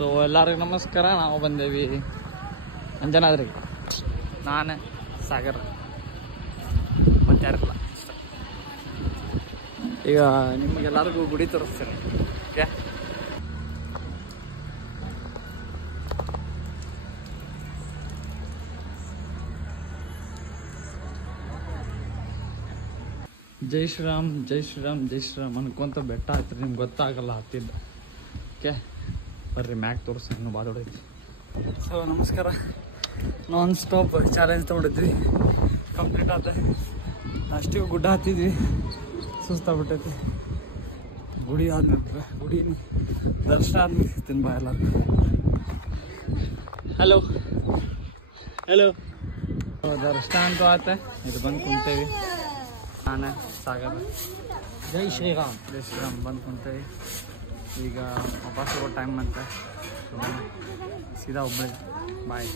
So ಎಲ್ಲರಿಗೂ ನಮಸ್ಕಾರ. ನಾವು ಬಂದೇವಿ ಅಂಜನಾದ್ರಿಗೆ. ನಾನು ಸಾಗರ್ ಮತ್ತೆ ಯಾರಿಲ್ಲ. ಈಗ ನಿಮಗೆಲ್ಲರಿಗೂ ಗುಡಿ ತೋರಿಸ್ತೀನಿ. ಓಕೆ, ಜೈ ಶ್ರೀರಾಮ್ ಜೈ ಶ್ರೀರಾಮ್ ಜೈ ಶ್ರೀರಾಮ್ ಅನ್ಕೊಂತ ಬೆಟ್ಟ ಹತ್ರಿ ನಿಮ್ಗೆ ಗೊತ್ತಾಗಲ್ಲ ಹತ್ತಿದ್ದ. ಓಕೆ ಬರ್ರಿ ಮ್ಯಾಕ್ ತೋರಿಸಿ, ಇನ್ನೂ ಬಾದೊಡೈತಿ. ಸೊ ನಮಸ್ಕಾರ. ನಾನ್ ಸ್ಟಾಪ್ ಚಾಲೆಂಜ್ ತೊಗೊಂಡಿದ್ವಿ, ಕಂಪ್ಲೀಟ್ ಆತ. ಅಷ್ಟು ಗುಡ್ಡ ಹತ್ತಿದ್ವಿ, ಸುಸ್ತಾಗ್ಬಿಟ್ಟೈತಿ. ಗುಡಿ ಆದ್ಮೇಲೆ ಗುಡಿ ದರ್ಶನ ಆದ್ಮೇಲೆ ಸಿಗ್ತೀನಿ ಬಾ ಎಲ್ಲರಿಗೂ. ಹಲೋ ಹಲೋ, ದರ್ಶನ ಅಂತೂ ಆತ. ಇದು ಬಂದು ಕುಂತೇವಿ. ನಾನು ಸಾಗರ. ಜೈ ಶ್ರೀರಾಮ್ ಜೈ ಶ್ರೀರಾಮ್ ಬಂದು ಕುಂತೇವಿ. ಈಗ ವಾಪಸ್ ಹೋಗೋ ಟೈಮ್ ಅಂತ ಸೀದಾ ಹುಬ್ಬಳ್ಳಿ. ಬಾಯ್.